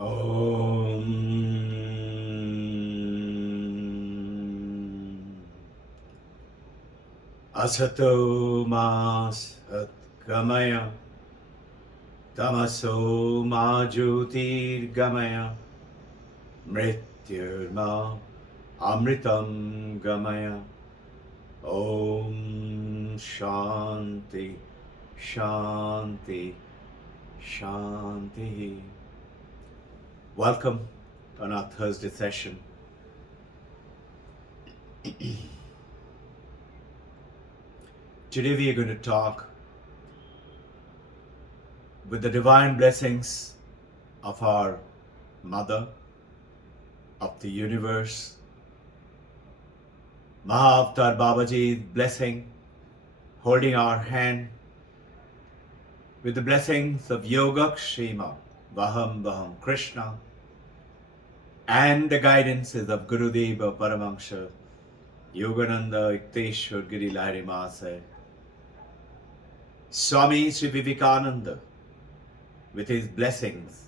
Om Asato Ma Satgamaya Tamaso Ma Jyotirgamaya Mrityurma Amritam Gamaya. Om Shanti Shanti Shanti. Welcome on our Thursday session. Today we are going to talk with the divine blessings of our Mother of the universe, Mahavatar Babaji's blessing, holding our hand, with the blessings of Yogakshema, Vaham Vaham Krishna, and the guidances of Gurudeva Paramahansa, Yogananda Ikteshwar Giri Lahiri Mahasaya, Swami Sri Vivekananda, with his blessings,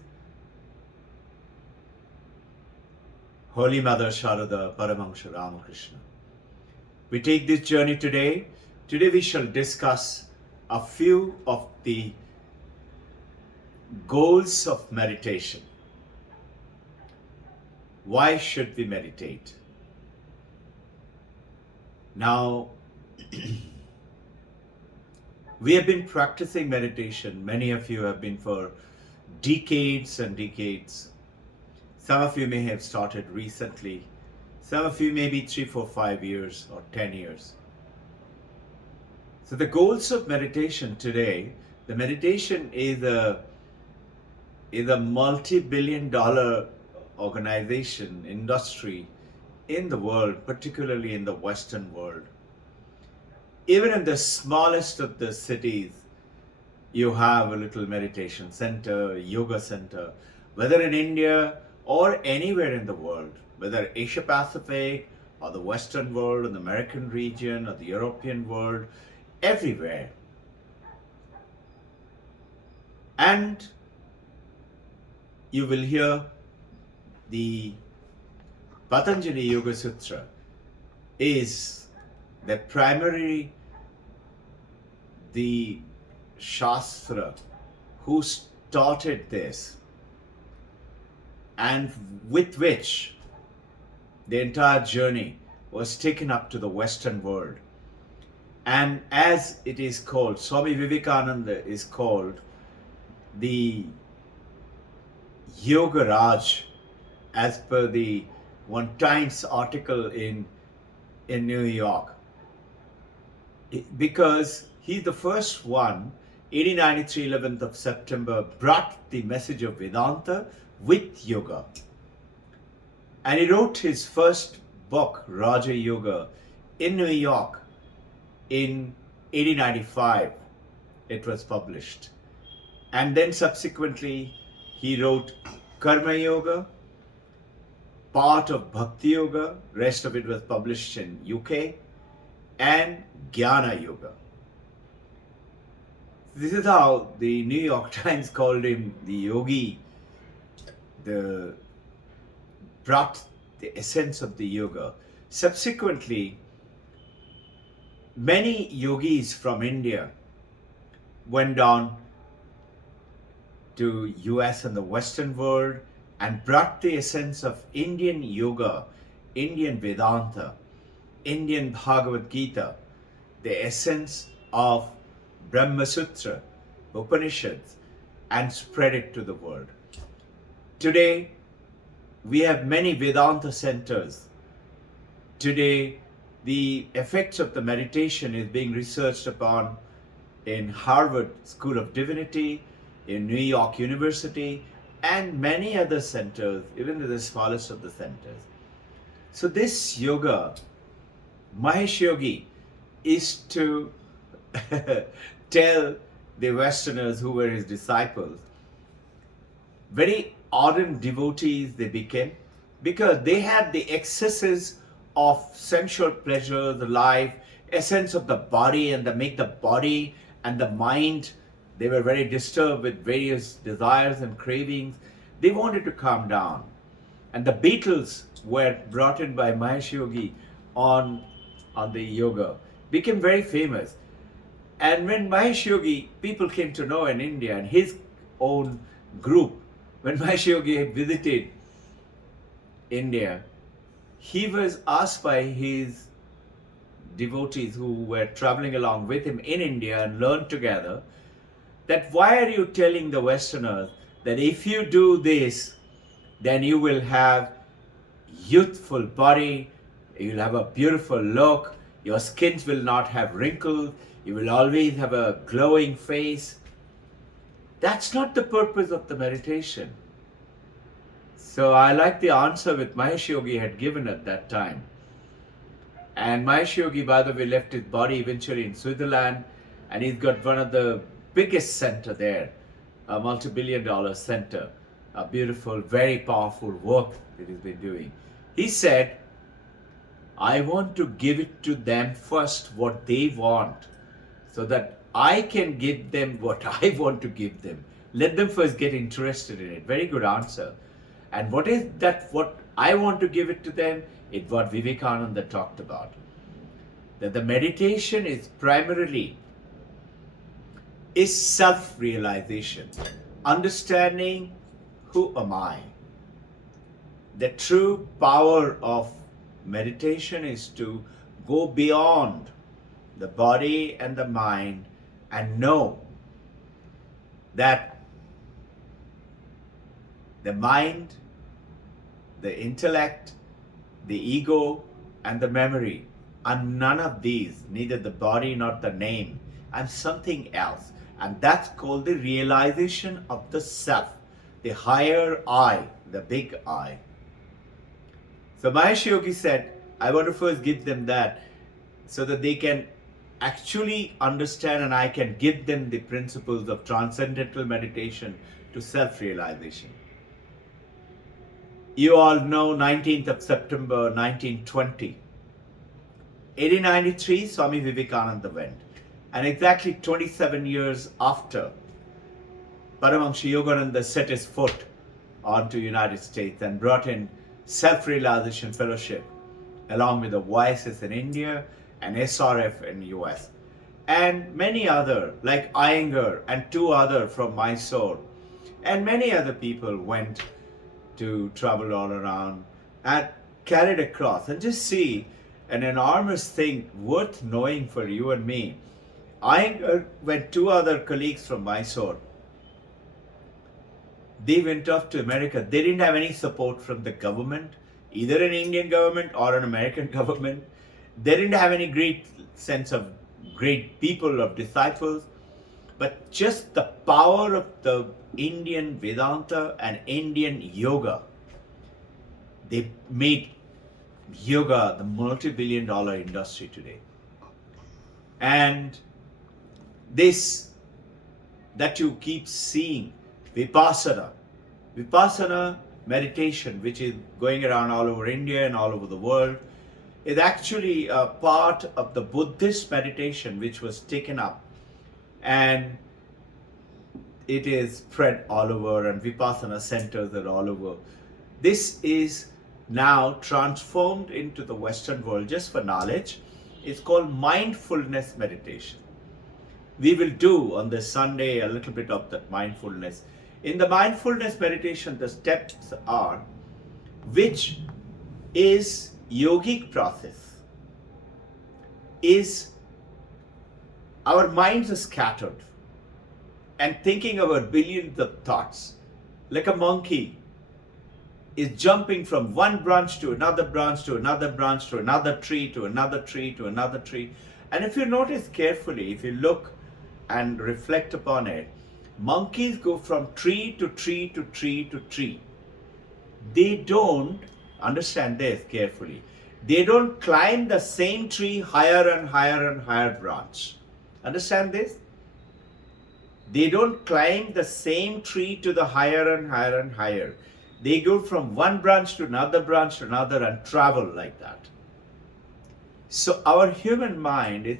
Holy Mother Sharada Paramahansa Ramakrishna. We take this journey today. Today we shall discuss a few of the goals of meditation. Why should we meditate? Now, we have been practicing meditation. Many of you have been for decades and decades. Some of you may have started recently. Some of you maybe 3, 4, 5 years or 10 years. So the goals of meditation today, the meditation is a multi-billion-dollar organization, industry in the world, particularly in the Western world. Even in the smallest of the cities, you have a little meditation center, yoga center, whether in India or anywhere in the world, whether Asia Pacific or the Western world or the American region or the European world, everywhere. And you will hear the Patanjali Yoga Sutra is the primary, the Shastra who started this and with which the entire journey was taken up to the Western world. And as it is called, Swami Vivekananda is called the Yoga Raj, as per the one Times article in New York, because he's the first one, 1893, 11th of September, brought the message of Vedanta with yoga. And he wrote his first book, Raja Yoga, in New York in 1895. It was published. And then subsequently, he wrote Karma Yoga, part of Bhakti Yoga, rest of it was published in UK, and Jnana Yoga. This is how the New York Times called him the yogi, brought the essence of the yoga. Subsequently, many yogis from India went down to US and the Western world and brought the essence of Indian yoga, Indian Vedanta, Indian Bhagavad Gita, the essence of Brahma Sutra, Upanishads, and spread it to the world. Today, we have many Vedanta centers. Today, the effects of the meditation is being researched upon in Harvard School of Divinity, in New York University, and many other centers, even the smallest of the centers. So this yoga, Mahesh Yogi, is to tell the Westerners who were his disciples, very ardent devotees they became, because they had the excesses of sensual pleasure, the life, essence of the body, and they make the body and the mind, they were very disturbed with various desires and cravings. They wanted to calm down. And the Beatles were brought in by Mahesh Yogi on, on the yoga, became very famous. And when Mahesh Yogi, people came to know in India and his own group, when Mahesh Yogi visited India, he was asked by his devotees who were traveling along with him in India and learned together that why are you telling the Westerners that if you do this, then you will have youthful body, you'll have a beautiful look, your skins will not have wrinkles, you will always have a glowing face. That's not the purpose of the meditation. So I like the answer which Mahesh Yogi had given at that time. And Mahesh Yogi, by the way, left his body eventually in Switzerland, and he's got one of the biggest center there, a multi-billion-dollar center, a beautiful, very powerful work that he's been doing. He said, I want to give it to them first what they want, so that I can give them what I want to give them. Let them first get interested in it. Very good answer. And what is that what I want to give it to them? It's what Vivekananda talked about. That the meditation is primarily is self-realization. Understanding who am I? The true power of meditation is to go beyond the body and the mind and know that the mind, the intellect, the ego, and the memory are none of these, neither the body nor the name. I'm something else. And that's called the realization of the self, the higher I, the big I. So Mahesh Yogi said, I want to first give them that so that they can actually understand and I can give them the principles of transcendental meditation to self-realization. You all know 19th of September 1920. 1893, Swami Vivekananda went. And exactly 27 years after, Paramahamsa Yogananda set his foot onto United States and brought in self-realization fellowship along with the voices in India and SRF in US. And many other, like Iyengar and two other from Mysore, and many other people went to travel all around and carried across. And just see an enormous thing worth knowing for you and me. Iyengar, when two other colleagues from Mysore, they went off to America. They didn't have any support from the government, either an Indian government or an American government. They didn't have any great sense of great people, of disciples, but just the power of the Indian Vedanta and Indian yoga. They made yoga the multi-billion-dollar industry today. And this that you keep seeing, Vipassana meditation, which is going around all over India and all over the world, is actually a part of the Buddhist meditation which was taken up, and it is spread all over, and Vipassana centers are all over. This is now transformed into the Western world. Just for knowledge, it's called mindfulness meditation. We will do on this Sunday a little bit of that mindfulness. In the mindfulness meditation, the steps are, which is yogic process, is our minds are scattered and thinking about billions of thoughts. Like a monkey is jumping from one branch to another branch to another branch to another tree to another tree to another tree. And if you notice carefully, if you look and reflect upon it, monkeys go from tree to tree to tree to tree. They don't, understand this carefully, they don't climb the same tree higher and higher and higher branch. Understand this? They don't climb the same tree to the higher and higher and higher. They go from one branch to another and travel like that. So our human mind is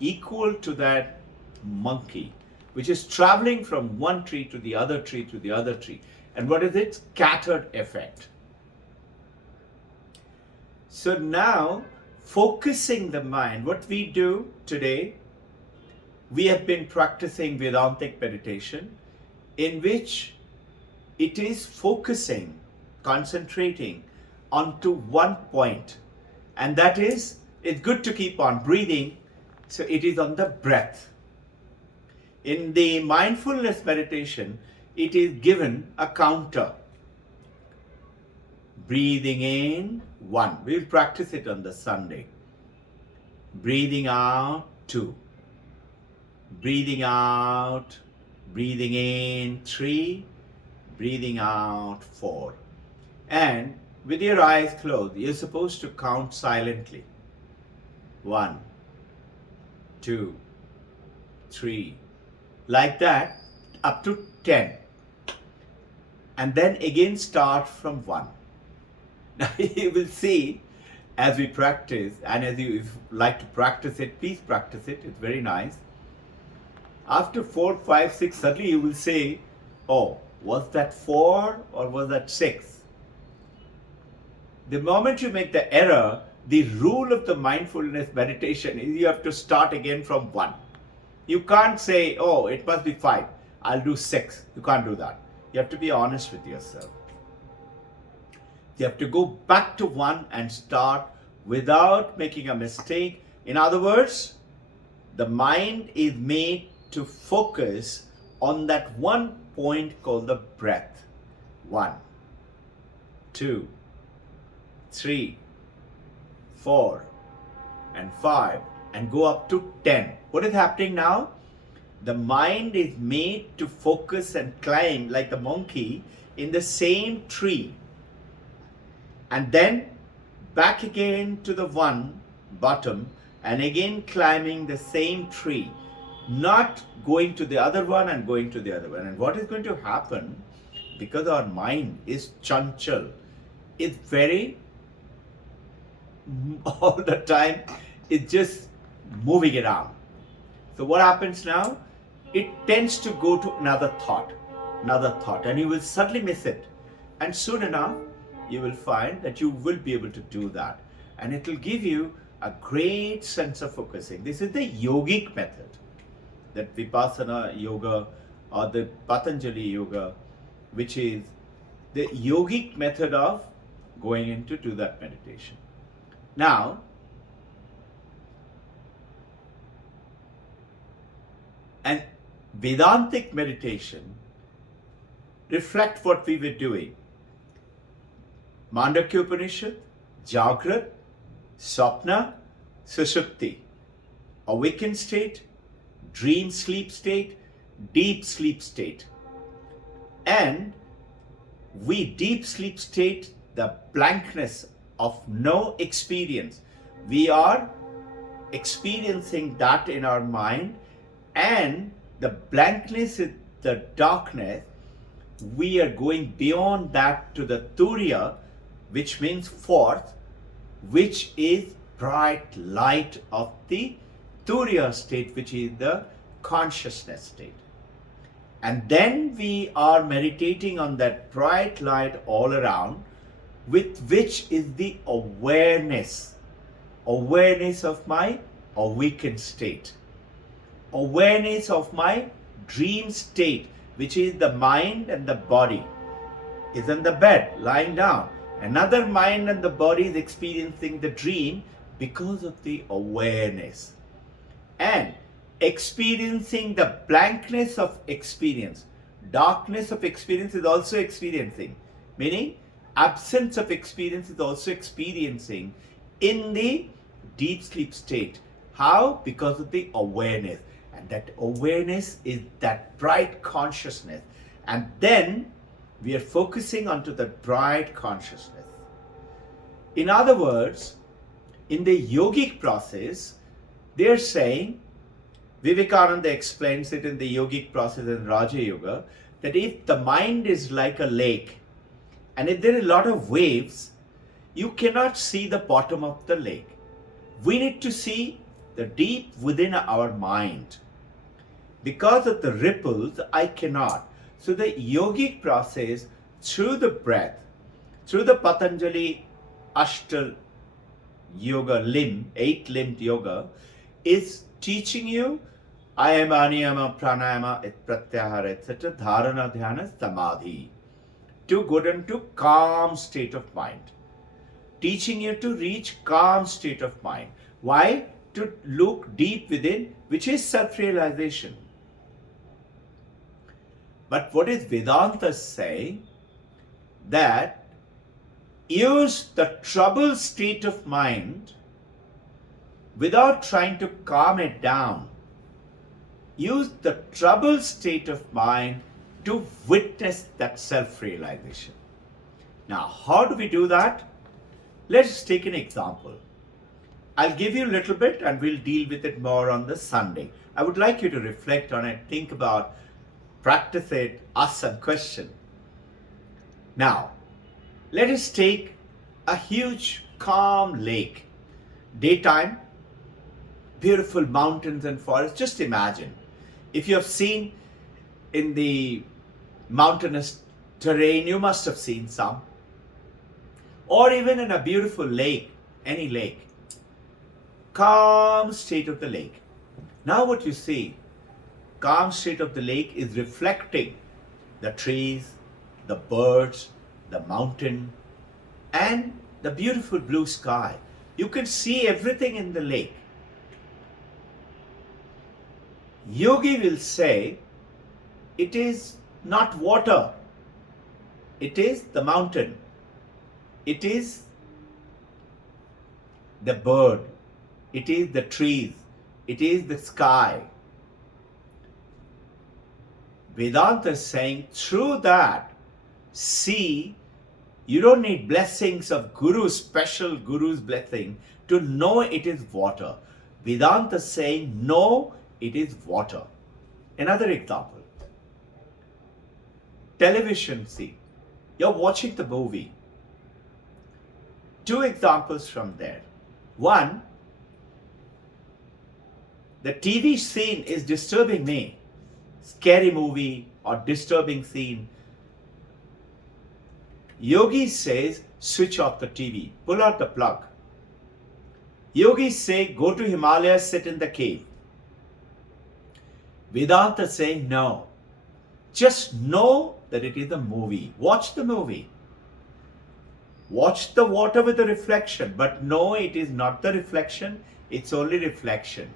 equal to that monkey, which is traveling from one tree to the other tree to the other tree. And what is it? Scattered effect. So now, focusing the mind, what we do today, we have been practicing Vedantic meditation, in which it is focusing, concentrating onto one point. And that is, it's good to keep on breathing, so it is on the breath. In the mindfulness meditation, it is given a counter. Breathing in, 1. We will practice it on the Sunday. Breathing out, 2. Breathing out, breathing in, 3. Breathing out, 4. And with your eyes closed, you're supposed to count silently. 1, 2, 3. Like that, up to 10. And then again start from 1. Now you will see, as we practice, and as you like to practice it, please practice it. It's very nice. After 4, 5, 6, suddenly you will say, oh, was that 4 or was that 6? The moment you make the error, the rule of the mindfulness meditation is you have to start again from 1. You can't say, oh, it must be 5. I'll do 6. You can't do that. You have to be honest with yourself. You have to go back to 1 and start without making a mistake. In other words, the mind is made to focus on that one point called the breath. 1, 2, 3, 4, and 5, and go up to 10. What is happening now? The mind is made to focus and climb like the monkey in the same tree. And then back again to the 1 bottom, and again climbing the same tree, not going to the other one and going to the other one. And what is going to happen, because our mind is chanchal, it's very, all the time, it's just moving around. So what happens now? It tends to go to another thought, and you will suddenly miss it. And soon enough, you will find that you will be able to do that. And it will give you a great sense of focusing. This is the yogic method, that Vipassana yoga or the Patanjali yoga, which is the yogic method of going in to do that meditation. Now, and Vedantic meditation reflect what we were doing. Mandakya Upanishad, Jagrat, Sapna, Sushupti, awakened state, dream sleep state, deep sleep state. And we deep sleep state, the blankness of no experience. We are experiencing that in our mind, and the blankness is the darkness. We are going beyond that to the Turiya, which means fourth, which is bright light of the Turiya state, which is the consciousness state. And then we are meditating on that bright light all around, with which is the awareness of my awakened state, awareness of my dream state, which is the mind and the body is in the bed lying down. Another mind and the body is experiencing the dream because of the awareness. And experiencing the blankness of experience. Darkness of experience is also experiencing. Meaning, absence of experience is also experiencing in the deep sleep state. How? Because of the awareness. And that awareness is that bright consciousness. And then we are focusing onto the bright consciousness. In other words, in the yogic process, they are saying, Vivekananda explains it in the yogic process in Raja Yoga, that if the mind is like a lake, and if there are a lot of waves, you cannot see the bottom of the lake. We need to see the deep within our mind. Because of the ripples, I cannot. So the yogic process through the breath, through the Patanjali Ashtal yoga limb, 8-limbed yoga, is teaching you ayama, niyama, pranayama, pratyahara, etc., dharana, dhyana, samadhi, to go into calm state of mind. Teaching you to reach calm state of mind. Why? To look deep within, which is self-realization. But what is Vedanta saying? That use the troubled state of mind without trying to calm it down. Use the troubled state of mind to witness that self-realization. Now, how do we do that? Let's take an example. I'll give you a little bit and we'll deal with it more on the Sunday. I would like you to reflect on it, think about, practice it, ask some question. Now, let us take a huge calm lake. Daytime, beautiful mountains and forests. Just imagine, if you have seen in the mountainous terrain, you must have seen some. Or even in a beautiful lake, any lake. Calm state of the lake. Now what you see, calm state of the lake is reflecting the trees, the birds, the mountain, and the beautiful blue sky. You can see everything in the lake. Yogi will say, it is not water, it is the mountain, it is the bird, it is the trees, it is the sky. Vedanta is saying, through that, see, you don't need blessings of Guru, special Guru's blessing, to know it is water. Vedanta is saying, no, it is water. Another example. Television, see, you're watching the movie. Two examples from there. One, the TV scene is disturbing me. Scary movie or disturbing scene. Yogi says, switch off the TV, pull out the plug. Yogis say, go to Himalayas, sit in the cave. Vedanta saying, no. Just know that it is a movie. Watch the movie. Watch the water with the reflection, but no, it is not the reflection, it's only reflection.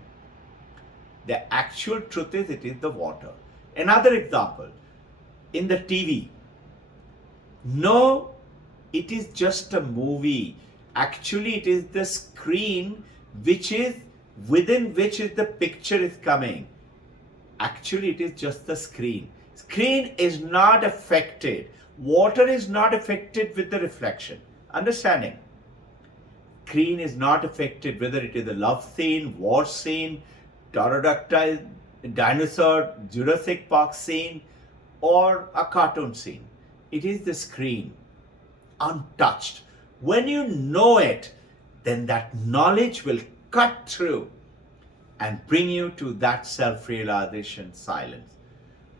The actual truth is, it is the water. Another example, in the TV. No, it is just a movie. Actually, it is the screen which is within which is the picture is coming. Actually, it is just the screen. Screen is not affected. Water is not affected with the reflection. Understanding? Screen is not affected whether it is a love scene, war scene, pterodactyl, dinosaur, Jurassic Park scene, or a cartoon scene. It is the screen, untouched. When you know it, then that knowledge will cut through and bring you to that self-realization silence.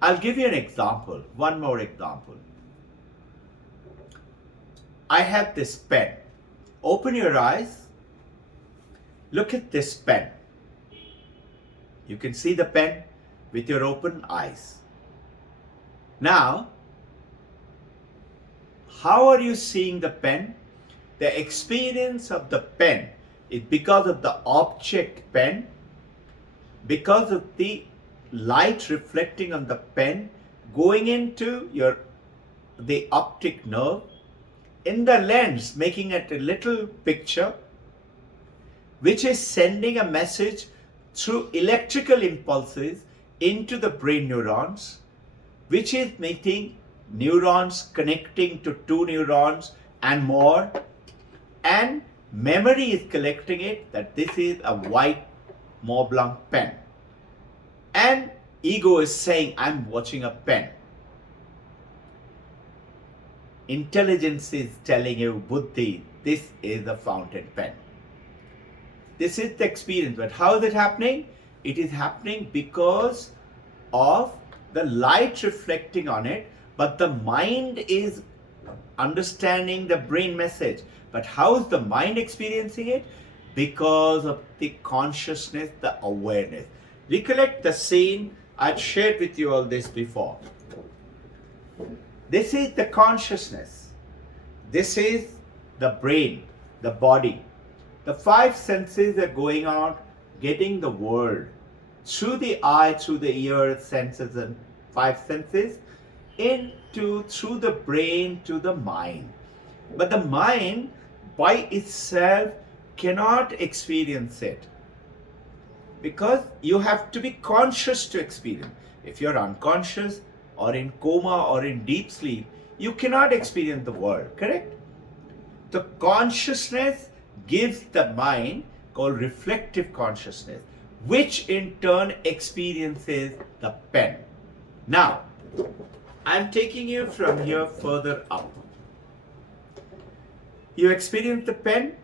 I'll give you an example, one more example. I have this pen. Open your eyes. Look at this pen. You can see the pen with your open eyes. Now, how are you seeing the pen? The experience of the pen is because of the object pen, because of the light reflecting on the pen, going into the optic nerve, in the lens, making it a little picture, which is sending a message through electrical impulses into the brain neurons, which is making neurons connecting to two neurons and more, and memory is collecting it that this is a white Mont Blanc pen, and ego is saying, I'm watching a pen. Intelligence is telling you, Buddhi, this is a fountain pen. This is the experience. But how is it happening? It is happening because of the light reflecting on it, but the mind is understanding the brain message. But how is the mind experiencing it? Because of the consciousness, the awareness. Recollect the scene, I'd shared with you all this before. This is the consciousness. This is the brain, the body. The five senses are going out, getting the world through the eye, through the ear, senses, and five senses, through the brain to the mind. But the mind by itself cannot experience it, because you have to be conscious to experience. If you're unconscious or in coma or in deep sleep, you cannot experience the world, correct? The consciousness gives the mind, called reflective consciousness, which in turn experiences the pen. Now, I'm taking you from here further up. You experience the pen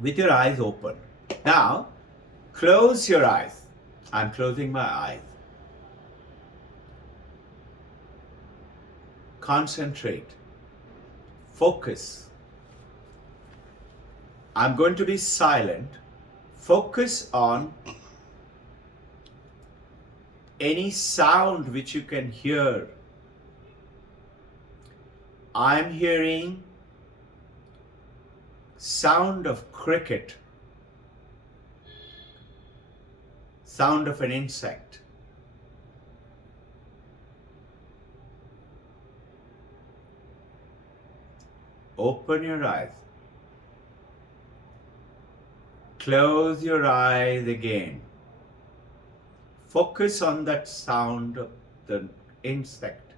with your eyes open. Now, close your eyes. I'm closing my eyes. Concentrate. Focus. I'm going to be silent. Focus on any sound which you can hear. I'm hearing sound of cricket, sound of an insect. Open your eyes. Close your eyes again. Focus on that sound of the insect.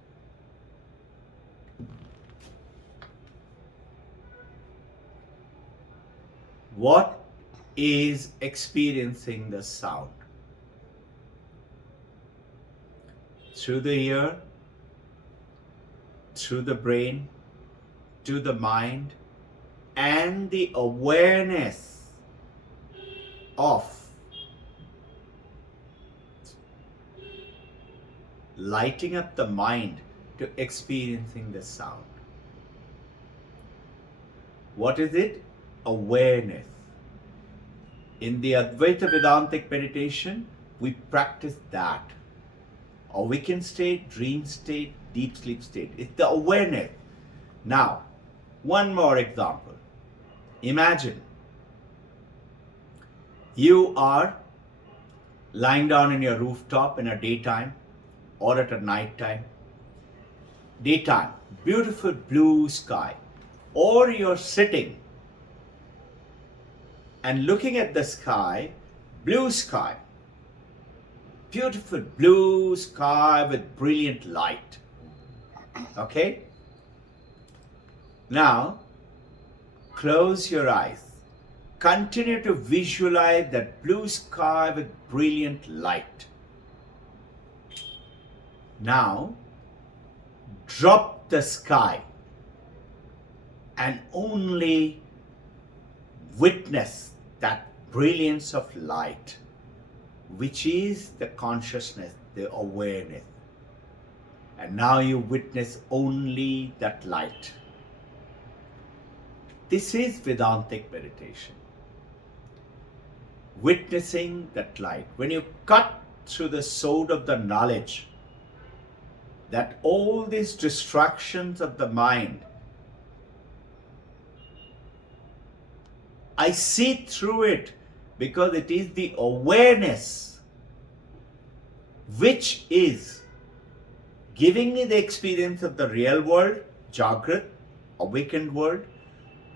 What is experiencing the sound? Through the ear, through the brain, to the mind, and the awareness of lighting up the mind to experiencing the sound. What is it? Awareness. In the Advaita Vedantic meditation, we practice that. Awakened state, dream state, deep sleep state. It's the awareness. Now, one more example. Imagine you are lying down in your rooftop in a daytime or at a night time. Daytime, beautiful blue sky. Or you're sitting and looking at the sky, blue sky, beautiful blue sky with brilliant light. Okay? Now, close your eyes. Continue to visualize that blue sky with brilliant light. Now, drop the sky and only witness that brilliance of light, which is the consciousness, the awareness. And now you witness only that light. This is Vedantic meditation. Witnessing that light. When you cut through the sword of the knowledge, that all these distractions of the mind, I see through it, because it is the awareness which is giving me the experience of the real world, Jagrat, awakened world,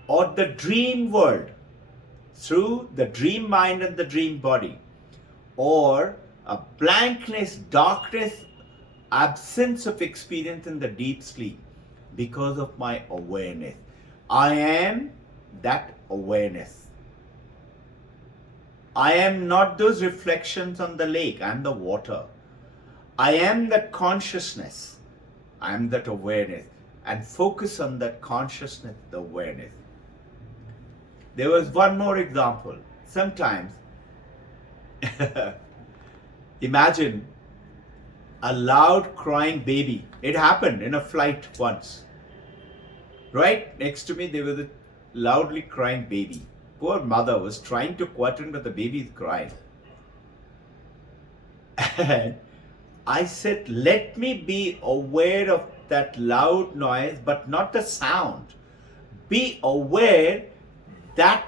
or the dream world through the dream mind and the dream body, or a blankness, darkness, absence of experience in the deep sleep because of my awareness. I am that awareness. I am not those reflections on the lake. I am the water. I am that consciousness. I am that awareness. And focus on that consciousness, the awareness. There was one more example. Sometimes, imagine a loud crying baby. It happened in a flight once. Right next to me, there was a loudly crying baby. Poor mother was trying to quieten, but the baby is crying. And I said, let me be aware of that loud noise, but not the sound. Be aware that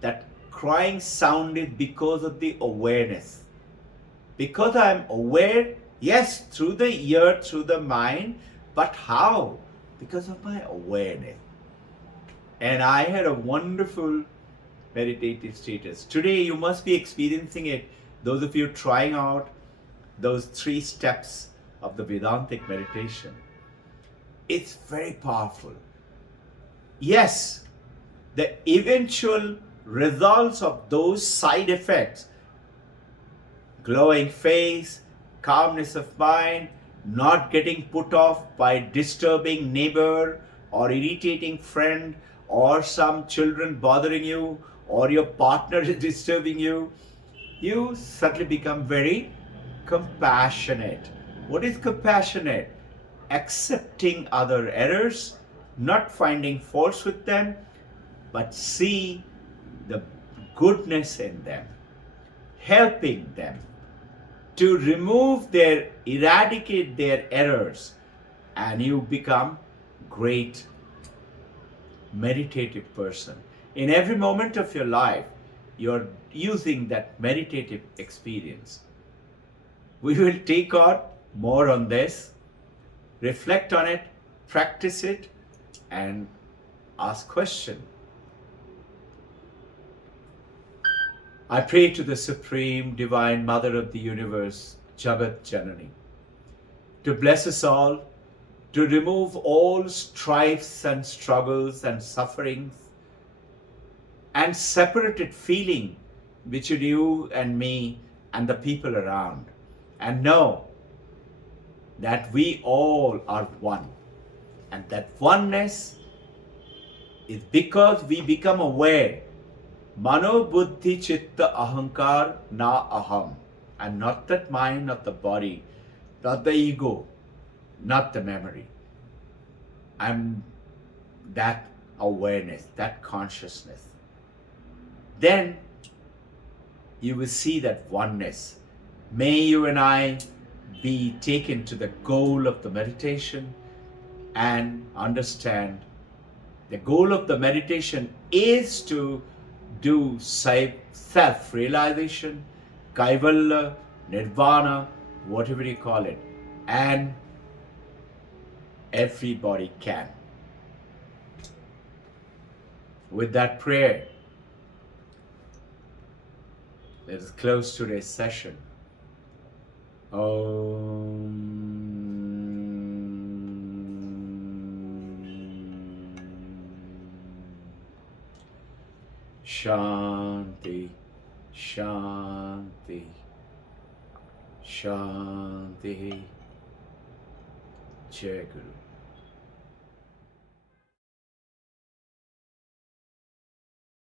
that crying sound is because of the awareness. Because I'm aware, yes, through the ear, through the mind, but how? Because of my awareness. And I had a wonderful meditative status. Today, you must be experiencing it. Those of you trying out those 3 steps of the Vedantic meditation. It's very powerful. Yes, the eventual results of those side effects, glowing face, calmness of mind, not getting put off by disturbing neighbor or irritating friend or some children bothering you or your partner is disturbing you, you suddenly become very compassionate. What is compassionate? Accepting other errors, not finding faults with them, but see the goodness in them, helping them to eradicate their errors, and you become great meditative person. In every moment of your life, you're using that meditative experience. We will take on more on this, reflect on it, practice it, and ask questions. I pray to the Supreme Divine Mother of the Universe, Jagat Janani, to bless us all, to remove all strifes and struggles and sufferings and separated feeling between you and me and the people around, and know that we all are one. And that oneness is because we become aware. Mano buddhi chitta ahankar na aham. I'm not that mind, not the body, not the ego, not the memory. I'm that awareness, that consciousness. Then you will see that oneness. May you and I be taken to the goal of the meditation and understand the goal of the meditation is to do self-realization, kaivalya, nirvana, whatever you call it, and everybody can. With that prayer, let us close today's session. Om Shanti, Shanti, Shanti. Jai Guru.